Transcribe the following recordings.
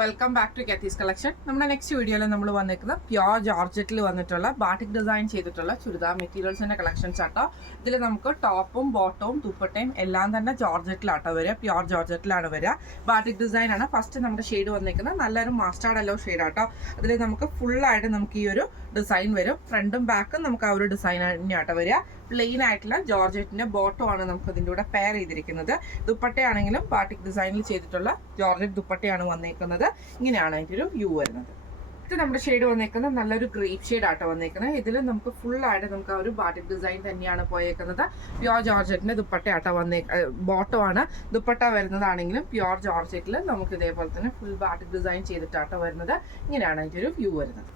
Welcome back to Kethi's collection. നമ്മുടെ next വീഡിയോയിൽ നമ്മൾ വന്നിരിക്കുന്നത് പ്യോർ ജോർജറ്റിൽ വന്നിട്ടുള്ള ബാട്ടിക് ഡിസൈൻ ചെയ്തിട്ടുള്ള ചുരിദാർ മെറ്റീരിയൽസിന്റെ കളക്ഷൻസ് ആട്ടോ. ഇതിൽ നമുക്ക് ടോപ്പും ബോട്ടവും ദുപ്പട്ടയും എല്ലാം തന്നെ ജോർജറ്റിലാട്ടോ വരിക, പ്യോർ ജോർജറ്റിലാണ് വരിക. ബാട്ടിക് ഡിസൈൻ ആണ്. ഫസ്റ്റ് നമ്മുടെ ഷെയ്ഡ് വന്നിരിക്കുന്നത് നല്ലൊരു മസ്റ്റാർഡ് യെല്ലോ ഷെയ്ഡ് ആട്ടോ. അതിൽ നമുക്ക് ഫുള്ളായിട്ട് നമുക്ക് ഈ ഒരു ഡിസൈൻ വരും. ഫ്രണ്ടും ബാക്കും നമുക്ക് ആ ഒരു ഡിസൈൻ തന്നെയാട്ടോ വരിക. പ്ലെയിൻ ആയിട്ടുള്ള ജോർജറ്റിന്റെ ബോട്ടം ആണ് നമുക്ക് ഇതിൻ്റെ കൂടെ പെയർ ചെയ്തിരിക്കുന്നത്. ദുപ്പട്ടയാണെങ്കിലും ബാട്ടിക് ഡിസൈനിൽ ചെയ്തിട്ടുള്ള ജോർജറ്റ് ദുപ്പട്ടയാണ് വന്നേക്കുന്നത്. ഇങ്ങനെയാണ് അതിൻ്റെ ഒരു വ്യൂ വരുന്നത്. ഇത് നമ്മുടെ ഷെയ്ഡ് വന്നേക്കുന്നത് നല്ലൊരു ഗ്രേപ്പ് ഷെയ്ഡ് ആട്ടോ വന്നേക്കുന്നത്. ഇതിൽ നമുക്ക് ഫുള്ളായിട്ട് നമുക്ക് ആ ഒരു ബാട്ടിക് ഡിസൈൻ തന്നെയാണ് പോയേക്കുന്നത്. പ്യോർ ജോർജറ്റിന്റെ ദുപ്പട്ട ആട്ടോ ബോട്ടം ആണ്. ദുപ്പട്ട വരുന്നതാണെങ്കിലും പ്യോർ ജോർജറ്റിൽ നമുക്ക് ഇതേപോലെ തന്നെ ഫുൾ ബാട്ടിക് ഡിസൈൻ ചെയ്തിട്ടാട്ടോ വരുന്നത്. ഇങ്ങനെയാണ് അതിൻ്റെ ഒരു വ്യൂ വരുന്നത്.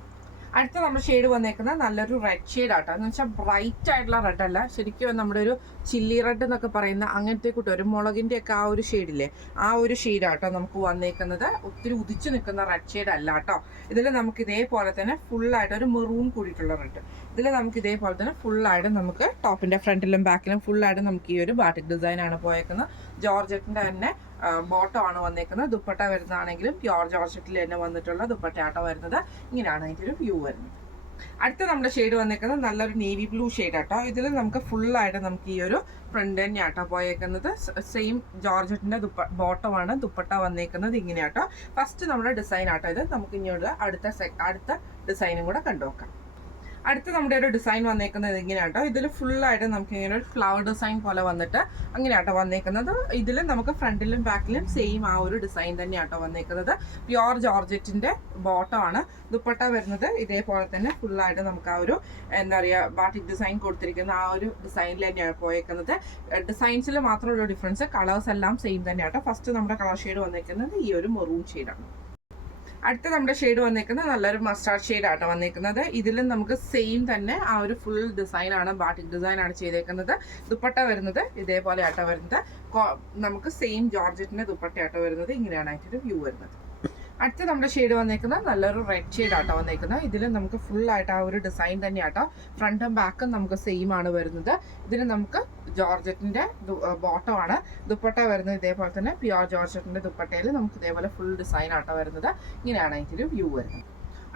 അടുത്ത നമ്മുടെ ഷെയ്ഡ് വന്നേക്കുന്നത് നല്ലൊരു റെഡ് ഷെയ്ഡ് ആട്ടോ. എന്ന് വെച്ചാൽ ബ്രൈറ്റ് ആയിട്ടുള്ള റെഡ് അല്ല, ശരിക്കും നമ്മുടെ ഒരു ചില്ലി റെഡ് എന്നൊക്കെ പറയുന്ന അങ്ങനത്തെ കൂട്ടം ഒരു മുളകിൻ്റെ ഒക്കെ ആ ഒരു ഷെയ്ഡില്ലേ, ആ ഒരു ഷെയ്ഡ് ആട്ടോ നമുക്ക് വന്നേക്കുന്നത്. ഒത്തിരി ഉദിച്ചു നിൽക്കുന്ന റെഡ് ഷെയ്ഡ് അല്ല കേട്ടോ. ഇതിൽ നമുക്ക് ഇതേപോലെ തന്നെ ഫുള്ളായിട്ട് ഒരു മെറൂൺ കൂടിയിട്ടുള്ള റെഡ്. ഇതിൽ നമുക്ക് ഇതേപോലെ തന്നെ ഫുള്ളായിട്ട് നമുക്ക് ടോപ്പിൻ്റെ ഫ്രണ്ടിലും ബാക്കിലും ഫുള്ളായിട്ട് നമുക്ക് ഈ ഒരു ബാട്ടിക് ഡിസൈനാണ് പോയേക്കുന്നത്. ജോർജറ്റിൻ്റെ തന്നെ ബോട്ടം ആണ് വന്നേക്കുന്നത്. ദുപ്പട്ട വരുന്നതാണെങ്കിലും പ്യോർ ജോർജറ്റിൽ തന്നെ വന്നിട്ടുള്ള ദുപ്പട്ടയാട്ടോ വരുന്നത്. ഇങ്ങനെയാണ് അതിൻ്റെ ഒരു വ്യൂ വരുന്നത്. അടുത്ത നമ്മുടെ ഷെയ്ഡ് വന്നേക്കുന്നത് നല്ലൊരു നേവി ബ്ലൂ ഷെയ്ഡ് ആട്ടോ. ഇതിൽ നമുക്ക് ഫുള്ളായിട്ട് നമുക്ക് ഈ ഒരു ഫ്രണ്ട് തന്നെയാട്ടോ പോയേക്കുന്നത്. സെയിം ജോർജറ്റിന്റെ ബോട്ടമാണ് ദുപ്പട്ട വന്നേക്കുന്നത്. ഇങ്ങനെയാട്ടോ ഫസ്റ്റ് നമ്മുടെ ഡിസൈൻ ആട്ടോ ഇത്. നമുക്ക് ഇങ്ങോട്ട് അടുത്ത ഡിസൈനും കൂടെ കണ്ടുനോക്കാം. അടുത്ത നമ്മുടെ ഒരു ഡിസൈൻ വന്നേക്കുന്നത് ഇങ്ങനെയാട്ടോ. ഇതിൽ ഫുള്ളായിട്ട് നമുക്ക് ഇങ്ങനെ ഒരു ഫ്ലവർ ഡിസൈൻ പോലെ വന്നിട്ട് അങ്ങനെയാട്ടോ വന്നേക്കുന്നത്. ഇതിൽ നമുക്ക് ഫ്രണ്ടിലും ബാക്കിലും സെയിം ആ ഒരു ഡിസൈൻ തന്നെയാട്ടോ വന്നേക്കുന്നത്. പ്യോർ ജോർജറ്റിന്റെ ബോട്ടം ആണ്. ദുപ്പട്ട വരുന്നത് ഇതേപോലെ തന്നെ ഫുള്ളായിട്ട് നമുക്ക് ആ ഒരു എന്താ പറയുക ബാട്ടിക് ഡിസൈൻ കൊടുത്തിരിക്കുന്ന ആ ഒരു ഡിസൈനിൽ തന്നെയാണ് പോയേക്കുന്നത്. ഡിസൈൻസിൽ മാത്രമുള്ള ഡിഫറൻസ്, കളേഴ്സ് എല്ലാം സെയിം തന്നെയാട്ടോ. ഫസ്റ്റ് നമ്മുടെ കളർ ഷെയ്ഡ് വന്നേക്കുന്നത് ഈ ഒരു മെറൂൺ ഷെയ്ഡാണ്. അടുത്ത നമ്മുടെ ഷെയ്ഡ് വന്നേക്കുന്നത് നല്ലൊരു മസ്റ്റാർഡ് ഷെയ്ഡ് ആട്ടോ വന്നേക്കുന്നത്. ഇതിലും നമുക്ക് സെയിം തന്നെ ആ ഒരു ഫുൾ ഡിസൈൻ ആണ്, ബാട്ടിക് ഡിസൈൻ ആണ് ചെയ്തേക്കുന്നത്. ദുപ്പട്ട വരുന്നത് ഇതേപോലെ ആട്ടോ വരുന്നത്. നമുക്ക് സെയിം ജോർജറ്റിന്റെ ദുപ്പട്ട ആട്ടോ വരുന്നത്. ഇങ്ങനെയാണ് അതിൻ്റെ വ്യൂ വരുന്നത്. അടുത്ത നമ്മുടെ ഷെയ്ഡ് വന്നേക്കുന്നത് നല്ലൊരു റെഡ് ഷെയ്ഡ് ആട്ടോ വന്നേക്കുന്നത്. ഇതിൽ നമുക്ക് ഫുള്ളായിട്ട് ആ ഒരു ഡിസൈൻ തന്നെയാട്ടോ. ഫ്രണ്ടും ബാക്കും നമുക്ക് സെയിം ആണ് വരുന്നത്. ഇതിൽ നമുക്ക് ജോർജറ്റിന്റെ ബോട്ടം ആണ്. ദുപ്പട്ട വരുന്നത് ഇതേപോലെ തന്നെ പ്യോർ ജോർജറ്റിന്റെ ദുപ്പട്ടയിൽ നമുക്ക് ഇതേപോലെ ഫുൾ ഡിസൈൻ ആട്ടോ വരുന്നത്. ഇങ്ങനെയാണ് അതിൻ്റെ വ്യൂ വരുന്നത്.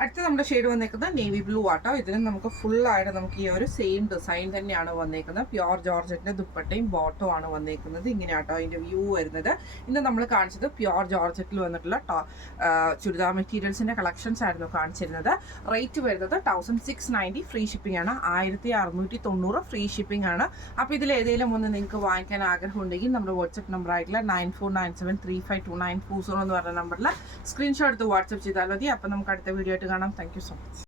അടുത്ത നമ്മുടെ ഷെയ്ഡ് വന്നേക്കുന്നത് നേവി ബ്ലൂ ആട്ടോ. ഇതിലും നമുക്ക് ഫുള്ളായിട്ട് നമുക്ക് ഈ ഒരു സെയിം ഡിസൈൻ തന്നെയാണ് വന്നേക്കുന്നത്. പ്യോർ ജോർജറ്റിന്റെ ദുപ്പട്ടയും ബോട്ടവും ആണ് വന്നേക്കുന്നത്. ഇങ്ങനെയാട്ടോ അതിന്റെ വ്യൂ വരുന്നത്. ഇന്ന് നമ്മൾ കാണിച്ചത് പ്യോർ ജോർജറ്റിൽ വന്നിട്ടുള്ള ചുരിദാർ മെറ്റീരിയൽസിന്റെ കളക്ഷൻസ് ആയിരുന്നു കാണിച്ചിരുന്നത്. റേറ്റ് വരുന്നത് 1690 ഫ്രീ ഷിപ്പിംഗ് ആണ്. 1690 ഫ്രീ ഷിപ്പിംഗ് ആണ്. അപ്പോൾ ഇതിൽ ഏതെങ്കിലും ഒന്ന് നിങ്ങൾക്ക് വാങ്ങിക്കാൻ ആഗ്രഹം ഉണ്ടെങ്കിൽ നമ്മുടെ വാട്സ്ആപ്പ് നമ്പർ ആയിട്ടുള്ള 9497352940 എന്ന് പറഞ്ഞ നമ്പറിൽ സ്ക്രീൻഷോട്ട് എടുത്ത് വാട്സ്ആപ്പ് ചെയ്താൽ മതി. അപ്പോൾ നമുക്ക് അടുത്ത വീഡിയോ ആയിട്ട് കാണാം. Thank you so much.